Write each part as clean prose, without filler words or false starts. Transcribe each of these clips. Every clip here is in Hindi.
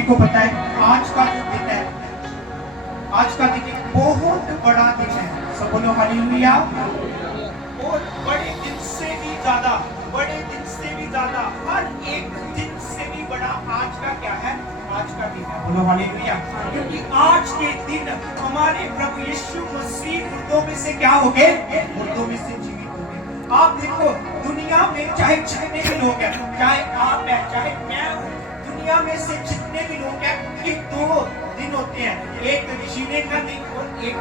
सभी को पता है आज का जो दिन है, आज का दिन एक बहुत बड़ा दिन है। सब बोलो हालेलुया। और बड़े दिन से भी ज्यादा, बड़े दिन से भी ज्यादा, हर एक दिन से भी बड़ा आज का क्या है? आज का दिन है। बोलो हालेलुया। क्योंकि आज के दिन हमारे प्रभु यीशु मसीह मुर्दों में से क्या हो गए? मुर्दों में से जीवित हो गए। आप देखो दुनिया में चाहे जितने भी लोग हैं, चाहे आप हैं, चाहे मैं हूँ, दुनिया में से जितने भी लोग हैं, ये दो दिन होते हैं, एक जीने का दिन और एक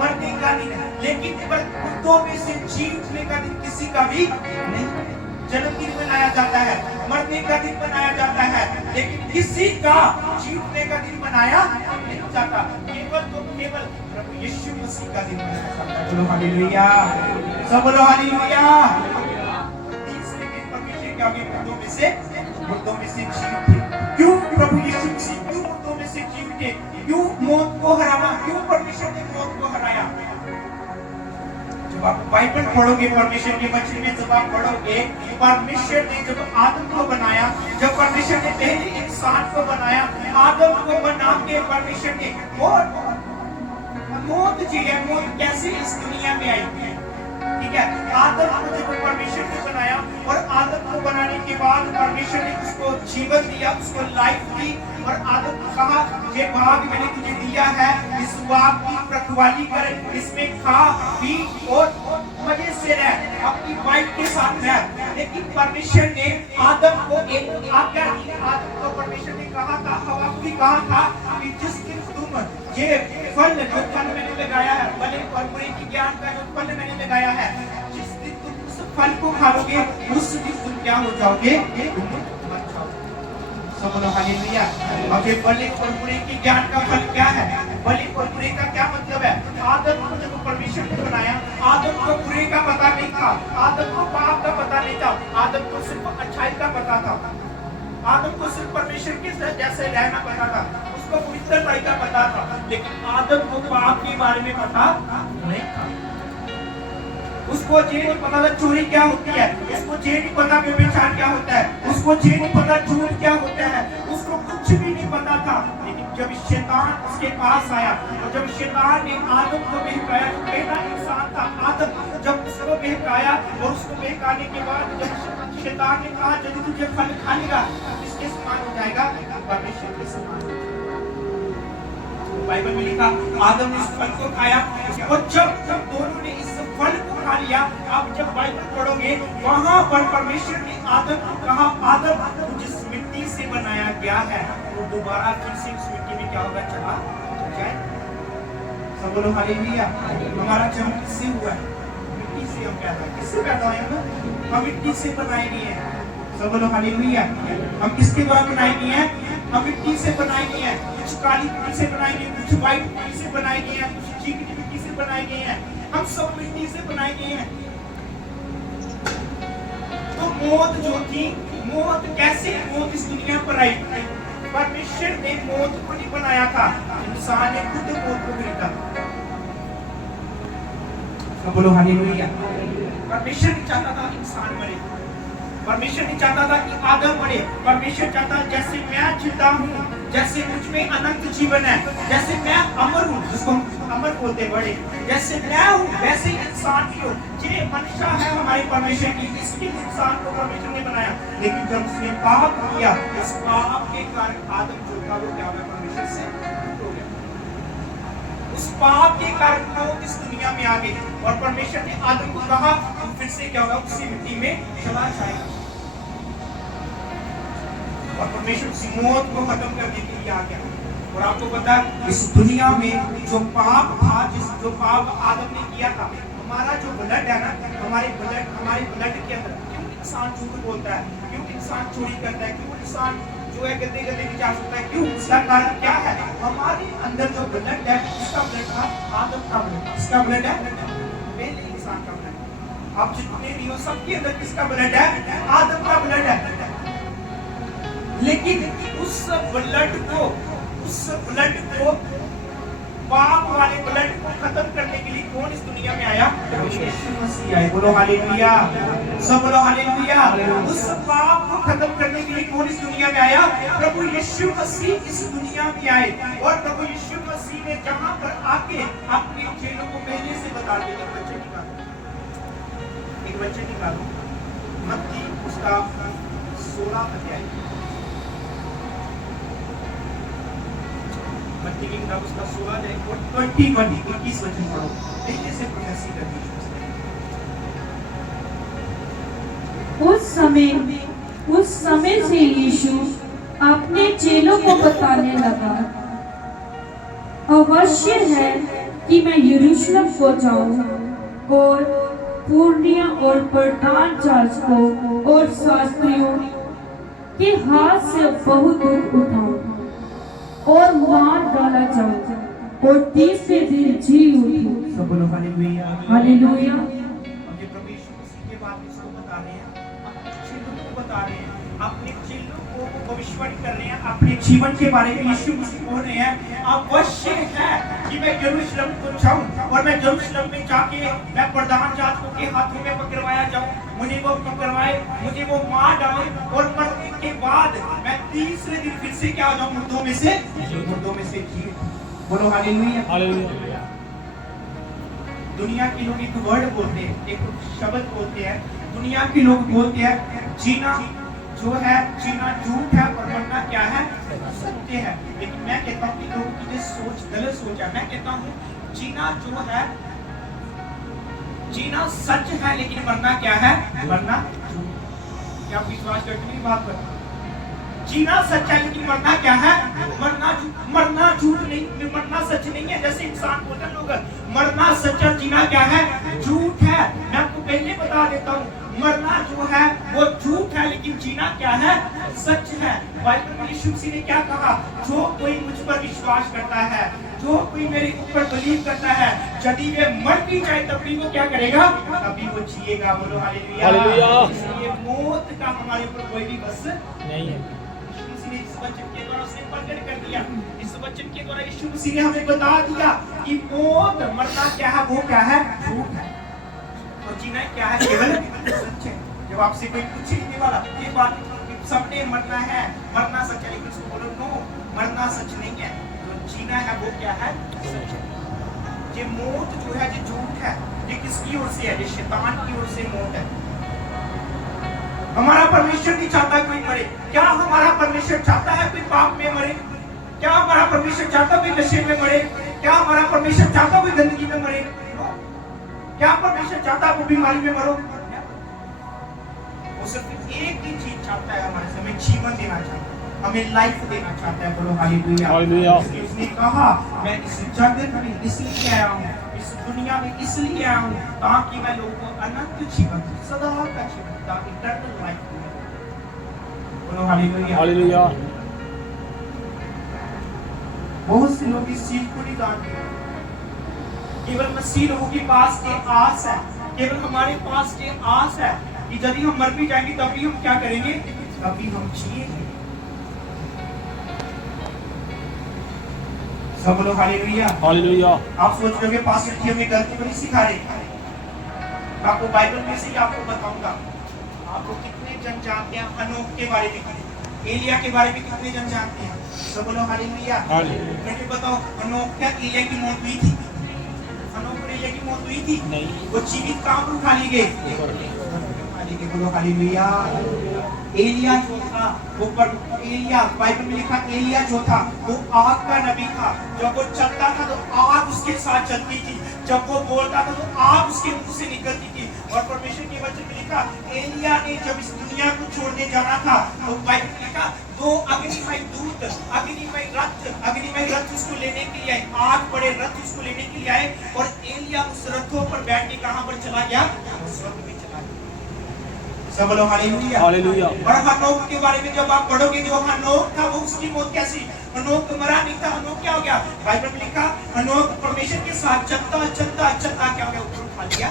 मरने का दिन है। लेकिन मुर्दों में से जीवने का दिन किसी का भी नहीं। जन्मदिन मनाया जाता है, मरने का दिन मनाया जाता है, लेकिन किसी का जीवने का दिन मनाया नहीं जाता। केवल तो केवल प्रभु यीशु मसीह का दिन मनाया जाता है। बोलो हालेलुया। सब बोलो हालेलुया। तीसरे दिन परमेश्वर क्या हुए? मुर्दों में से जीवित थे। क्यों प्रभु यीशु मसीह क्यों मुर्दों में से जीवित थे? क्यों मौत को हराया? क्यों परमेश्वर ने मौत को हराया? जब आप बाइबल पढ़ोगे, परमेश्वर के वचन में जब आप पढ़ोगे, परमेश्वर ने जब आदम को बनाया, जब परमेश्वर ने पहले इंसान को बनाया, आदम को बना के परमेश्वर ने मौत जी है, मौत कैसे इस दुनिया में आई? ठीक है, आदम को जब परमेश्वर ने बनाया और आदम को बनाने के बाद परमेश्वर ने उसको जीवन दिया, उसको लाइफ दी और आदम को कहा ये बाग मैंने तुझे दिया है, इस बाग की रखवाली कर, इसमें खा पी और मजे से रह, अपनी वाइफ के साथ रह। लेकिन परमेश्वर ने आदम को एक आज्ञा दी। आदम को परमेश्वर ने कहा था, हवा को भी कहा था कि जिस दिन तुम ये फल जो फल मैंने लगाया है, भले और बुरे की ज्ञान का जो फल मैंने लगाया है, जिस दिन तुम उस फल को खाओगे उस दिन तुम क्या हो जाओगे? मर जाओगे। सब बोलो हालेलुया। अब ये भले और बुरे की ज्ञान का फल क्या है? भले और बुरे का क्या मतलब है? आदम को जब परमेश्वर ने बनाया, आदम को बुरे का पता नहीं था, आदम को पाप का पता नहीं था, आदम को सिर्फ अच्छाई का पता था, आदम को सिर्फ परमेश्वर के साथ जैसे रहना पता था, उसको पवित्रता का पता था, लेकिन आदम को पाप के बारे में पता नहीं था। उसको ये नहीं पता था चोरी क्या होती है, उसको ये नहीं पता व्यभिचार क्या होता है, उसको ये नहीं पता झूठ क्या होता है, उसको कुछ भी नहीं पता था। लेकिन जब शैतान उसके पास आया और जब शैतान ने आदम को बहकाया, जो पहला इंसान था आदम, जब उसको बहकाया और उसको बहकाने के बाद जब शैतान ने कहा यदि तुझे फल खा लेगा किसके समान हो जाएगा? परमेश्वर के समान। बाइबल में लिखा आदम ने इस फल को खाया और जब दोनों ने इस फल को खा लिया, आप जब बाइबल पढ़ोगे वहां पर परमेश्वर ने आदम को कहा, आदम जिस मिट्टी से बनाया गया है वो दोबारा फिर से उस मिट्टी में क्या होगा? चला जाए। सब बोलो हालेलुया। हमारा जन्म किससे हुआ है? मिट्टी से हम पैदा हुए। किससे पैदा हुए हम? हम मिट्टी से बनाए गए हैं। सब बोलो हालेलुया। हम किसके द्वारा बनाए गए हैं? हम मिट्टी से बनाए गए हैं। कुछ काली मिट्टी से बनाए गए, कुछ व्हाइट मिट्टी से बनाए गए हैं, कुछ चिकनी मिट्टी से बनाए गए हैं। हम सब मिट्टी से बनाए गए हैं। तो मौत जो थी, मौत कैसे मौत इस दुनिया पर आई? परमेश्वर ने मौत को नहीं बनाया था, इंसान ने खुद मौत को खरीदा। सब बोलो हालेलुया। परमेश्वर नहीं चाहता था इंसान मरे, परमेश्वर नहीं चाहता था कि आदम मरे। परमेश्वर चाहता जैसे मैं जिंदा हूँ, जैसे मुझ में अनंत जीवन है, जैसे मैं अमर हूँ, जिसको हम अमर बोलते बड़े, जैसे मैं हूँ वैसे इंसान भी हो। ये मंशा है हमारे परमेश्वर की, इसलिए इंसान को परमेश्वर ने बनाया। लेकिन जब उसने पाप किया, इस पाप के कारण आदम जो था वो क्या हो गया? परमेश्वर से हो गया। उस पाप के कारण मौत इस दुनिया में आ गई और परमेश्वर ने आदम को कहा तुम फिर से क्या होगा? उसी मिट्टी में चला जाएगा। और परमेश्वर उसी मौत को खत्म करने के लिए आ गया। और आपको पता है इस दुनिया में जो पाप था, जो पाप आदम ने किया था, हमारा जो ब्लड है ना, हमारे ब्लड के अंदर क्यों इंसान झूठ बोलता है, क्यों इंसान चोरी करता है, क्यों इंसान जो है गंदे विचार सकता है, क्यों? इसका कारण क्या है? हमारे अंदर जो ब्लड है, इसका ब्लड था आदम का ब्लड। इसका ब्लड है पहले इंसान का ब्लड। आप जितने भी हो सबके अंदर किसका ब्लड है? आदम का ब्लड है। लेकिन उस ब्लड को पाप वाले ब्लड को खत्म करने के लिए कौन इस दुनिया में आया? यीशु मसीह आए। बोलो हालेलुया, सब बोलो हालेलुया। उस पाप को खत्म करने के लिए कौन इस दुनिया में आया? प्रभु यीशु मसीह इस दुनिया में आए। और प्रभु यीशु मसीह ने जहां पर आके अपने चेलों को पहले से बता दिया। एक बच्चे निकालो मत्ती उसका 16 अध्याय, मत्ती की किताब उसका 16 अध्याय और 21 वचन पढ़ो। पहले से प्रोफेसी कर दी। उस समय से यीशु अपने चेलों को बताने लगा, अवश्य है कि मैं यरूशलेम को जाऊं और पुरनिया और प्रधान याजकों और शास्त्रियों के हाथ से बहुत दुख उठाऊं और मार डाला जाऊं और तीसरे दिन जी उठूं। सब बोलो हालेलुया, हालेलुया। अब ये प्रभु यीशु मसीह के बाद किसको बता रहे हैं? अपने चेलों को बता रहे हैं, अपने चेलों को भविष्यवाणी कर रहे हैं अपने जीवन के बारे में। यीशु मसीह बोल रहे हैं अवश्य है कि मैं यरूशलेम को जाऊं और मैं यरूशलेम में जाके मैं प्रधान याजकों के हाथों में पकड़वाया जाऊं, मुझे वो पकड़वाए, मुझे वो मार डाले और मरने के बाद मैं तीसरे दिन फिर से क्या हो जाऊं? मुर्दों में से जी। बोलो हालेलुया, हालेलुया। दुनिया के लोग एक वर्ड बोलते हैं, एक शब्द बोलते हैं। दुनिया के लोग बोलते हैं जीना जो है, जीना झूठ है और मरना क्या है? सत्य है। लेकिन मैं कहता हूँ कि लोगों की जो सोच गलत सोच है। मैं कहता हूँ जीना जो है, जीना सच है लेकिन मरना क्या है? मरना झूठ। क्या आप विश्वास करते हैं बात पर? जीना सच है लेकिन मरना क्या है? मरना झूठ। मरना झूठ नहीं, मरना सच नहीं है। जैसे इंसान बोलते हैं लोग मरना सच है, जीना क्या है? झूठ है। मैं आपको पहले बता देता हूँ मरना जो है वो झूठ है लेकिन जीना क्या है? सच है। बाइबल में यीशु मसीह ने क्या कहा? जो कोई मुझ पर विश्वास करता है, जो कोई मेरे ऊपर बिलीव करता है, यदि वे मर भी जाए तब भी वो क्या करेगा? तभी वो जिएगा। बोलो हालेलुया, हालेलुया। इसलिए मौत का हमारे ऊपर कोई भी बस नहीं है। यीशु मसीह ने इस वचन के द्वारा उसे प्रकट कर दिया। इस वचन के द्वारा यीशु मसीह ने हमें बता दिया कि मौत, मरना क्या है? वो क्या है? झूठ है। और जीना क्या है? केवल सच है। जब आपसे कोई पूछने वाला ये बात सबने मरना है, मरना सच है, लेकिन उसको बोलो नो, मरना सच नहीं है। जो जीना है वो क्या है? सच है। ये मौत जो है ये झूठ है। ये किसकी ओर से है? ये शैतान की ओर से मौत है। हमारा परमेश्वर नहीं चाहता कोई मरे। क्या हमारा परमेश्वर चाहता है कोई पाप में मरे? क्या हमारा परमेश्वर चाहता कोई नशे में मरे? क्या हमारा परमेश्वर चाहता कोई गंदगी में मरे? क्या परमेश्वर चाहता वो बीमारी में मरो? वो सिर्फ एक ही चीज चाहता है हमारे से, हमें जीवन देना चाहता है, हमें लाइफ देना चाहता है। बोलो हालेलुया, हालेलुया। उसने कहा मैं इस जगत में इसलिए आया हूँ, इस दुनिया में इसलिए आया हूँ ताकि मैं लोगों को अनंत जीवन, सदा का जीवन, इटर्नल लाइफ दूं। बोलो हालेलुया, हालेलुया। बहुत से लोग इस चीज को नहीं जानते। केवल मसीह लोगों के पास के आस है, केवल हमारे पास के आस है कि यदि हम मर भी जाएंगे तभी हम क्या करेंगे? तभी हम जिएंगे। सब बोलो हालेलुया, हालेलुया। आप सोच रहे हो पास्टर जी हमें गलती नहीं सिखा रहे। आपको बाइबल में से ही आपको बताऊंगा। आपको कितने जन जानते हैं हनोक के बारे में, एलिया के बारे में कितने जन जानते हैं? सब बोलो हालेलुया, हालेलुया। मुझे बताओ हनोक क्या एलिया की मौत हुई थी? एलिया की मौत हुई थी? नहीं। वो जीवित कहां पर उठा लिए गए? बोलो हालेलुया। एलिया जो था वो एलिया, बाइबल में लिखा एलिया जो था वो आग का नबी था। जब वो चलता था तो आग उसके साथ चलती थी, जब वो बोलता था तो आग उसके मुंह से निकलती थी। और परमेश्वर के वचन में लिखा एलिया ने जब इस दुनिया को छोड़ने जाना था तो बाइबल में लिखा दो अग्निमय दूत, अग्निमय रथ उसको लेने के लिए आए, आग बड़े रथ उसको लेने के लिए आए और एलिया उस रथों पर बैठ के कहां पर चला गया? स्वर्ग में चला गया। सब बोलो हालेलुया, हालेलुया। और हनोक के बारे में जब आप पढ़ोगे जो हनोक था वो उसकी मौत कैसी? हनोक मरा नहीं था, हनोक क्या हो गया? बाइबल में लिखा हनोक परमेश्वर के साथ चलता चलता चलता क्या हो गया? ऊपर उठा लिया।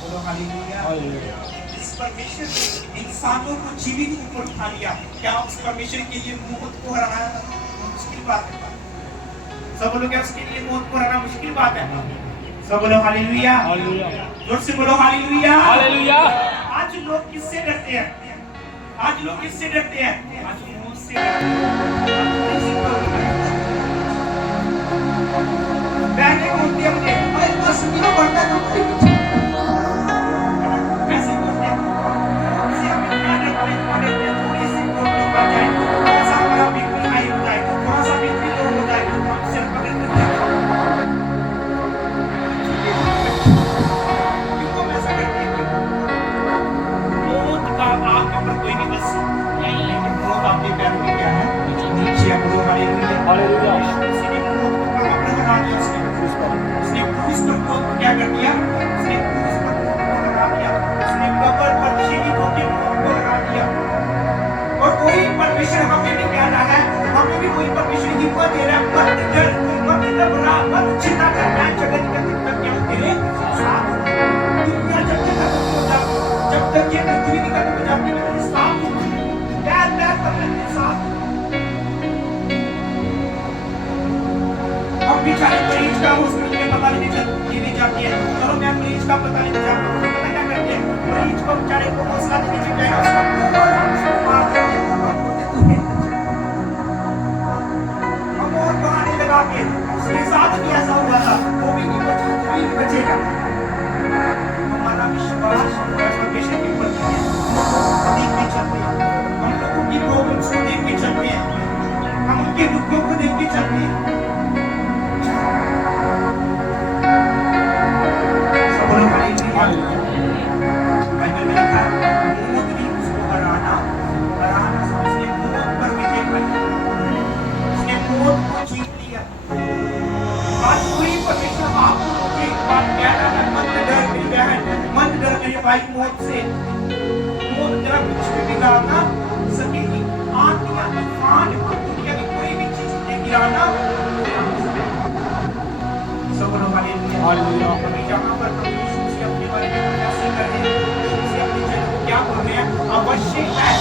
बोलो हालेलुया, हालेलुया। इस परमेश्वर ने इंसानों को जीवित ऊपर उठा लिया। क्या उस परमेश्वर के लिए मौत को हराना मुश्किल बात है? सब लोग क्या उसके लिए मौत को हराना मुश्किल बात है? सब बोलो हालेलुया। हालेलुया। जोर से बोलो हालेलुया। हालेलुया। आज लोग किससे डरते हैं? आज लोग किससे डरते हैं? आज मौत से डरते हैं। बहनें बोलती हैं मुझे, अरे 10 किलो बढ़ता है तो ऐसे बोलते हैं। इससे हम इतना डरते हैं, थोड़ी सी प्रॉब्लम आ जाए, थोड़ा सा हमारा बीपी हाई हो जाए, थोड़ा सा बीपी लो हो जाए, तो हम सिर पकड़ के क्यों हम ऐसा करते हैं? मौत का आपके ऊपर कोई भी बस नहीं है कि मौत आपके पैर में क्या है? नीचे आप बोलो हालेलुया। हालेलुया। किसी ने मौत को कहाँ पर हरा दिया उसने क्रूस पर मौत को क्या कर दिया? उसने क्रूस पर मौत को हरा दिया। उसने कब्र पर जीवित होकर मौत को हरा दिया। और कोई परमेश्वर हमें भी कह रहा है, हमें भी कोई परमेश्वर हिम्मत दे रहा है, मत डर, मत घबरा, मत चिंता कर, मैं जगत का दिन तक क्या हूँ तेरे साथ हूँ। दुनिया जब तक खत्म हो जाती, जब तक ये पृथ्वी की खत्म हो जाती, मैं तेरे साथ हूँ। पैर पैर तक मैं तेरे साथ हूँ। हम बेचारे मरीज का हॉस्पिटल में पता नहीं जाती है, चलो मैं मरीज का पता नहीं जाता हूँ, तो पता क्या करते हैं? मरीज को बेचारे को हौसला देने के बजाय उसका मुंह मार देते हैं। हम और बहाने लगा के उसके साथ भी ऐसा हुआ था, वो भी नहीं बचा, कोई नहीं बचेगा। हमारा विश्वास परमेश्वर के ऊपर है, देख के चलते हैं। हम लोगों की प्रॉब्लम्स को देख के चलते हैं, हम उनके दुखों को देख के चलते हैं। बाइबल में लिखा है, मौत भी उसको हराना उसने मौत पर विजय पाई, उसने मौत को जीत लिया। आज कोई परमेश्वर आपको मुझे एक बात कह रहा है, मत डर मेरी बहन, मत डर मेरे भाई मौत से। मौत तेरा कुछ भी बिगाड़ ना सकेगी। आंधियां, तूफान, दुनिया की कोई भी चीज तुझे गिराना सब लोग हालेलुया। हालेलुया। अभी जहाँ पर प्रभु यीशु से अपने बारे में कैसे कर रहे हैं, यीशु से अपने चेहरे को क्या बोल रहे हैं? अवश्य है